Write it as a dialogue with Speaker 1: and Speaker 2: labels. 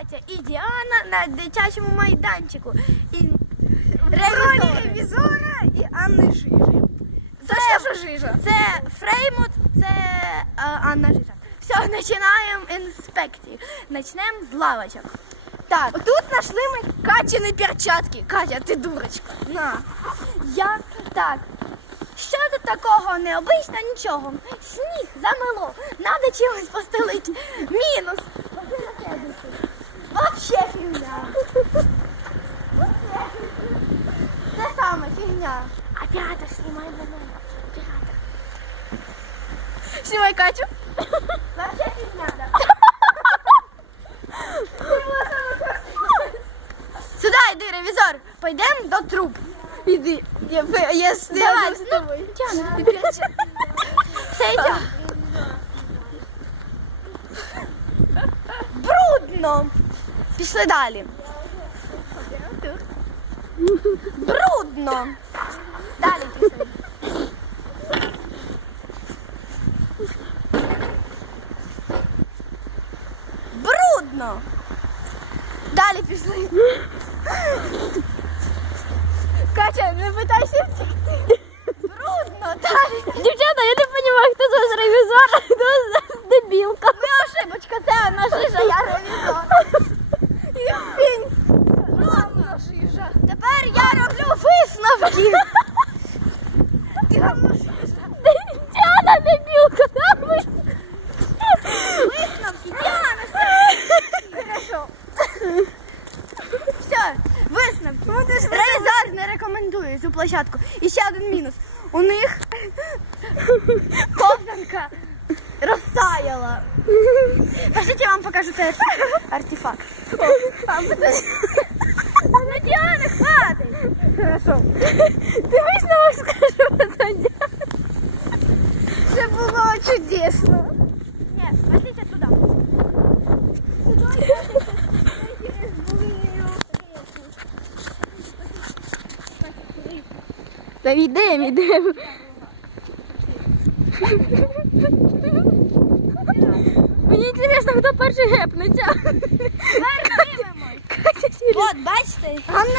Speaker 1: Катя і Діана на дитячому майданчику. І
Speaker 2: Ролі ревізора і Анни Жижі. Це Жижа.
Speaker 1: Це Фреймут, це Анна Жижа. Все, починаємо інспекцію. Почнемо з лавочок. Так,
Speaker 2: Тут знайшли ми Катіни перчатки. Катя, ти дурочка. На.
Speaker 1: так. Що тут такого необично, нічого. Сніг замело. Надо чимось постелити. Мінус. Вообще фігня. Це саме фігня. Оператор, знімай мене. Оператор.
Speaker 2: Знімай Катю.
Speaker 1: Вообще фігня, да. Сюди йди, ревізор. Пойдемо до труб.
Speaker 2: Іди. Я з
Speaker 1: Давай,
Speaker 2: тобою.
Speaker 1: Тяна, ти перча. Все, йдемо. Брудно. Пішли далі. Брудно. Далі пішли. Брудно. Далі пішли.
Speaker 2: Катя, не питайся втекти.
Speaker 1: Брудно. Далі.
Speaker 2: Дівчата, я не розумію, хто з ревізора, а хто з дебілка.
Speaker 1: Ми ошибочка, це Анна Жижа, я ревізор.
Speaker 2: Анна Жижа.
Speaker 1: Тепер я роблю висновки.
Speaker 2: Діана, дебілка, да?
Speaker 1: Висновки, Діана. Хорошо. Все, висновки. Ревізор не рекомендує цю площадку. І ще один мінус. У них ковзанка розтаяла. Пошліть, я вам покажу цей артефакт. Ну, Діана, хватить.
Speaker 2: Хорошо. Ти висновок скажу, Таня. Це було чудесно.
Speaker 1: Ні, пошліть туди.
Speaker 2: Та йдемо. Мені цікаво, хто перший гепнеться.
Speaker 1: От, бачите?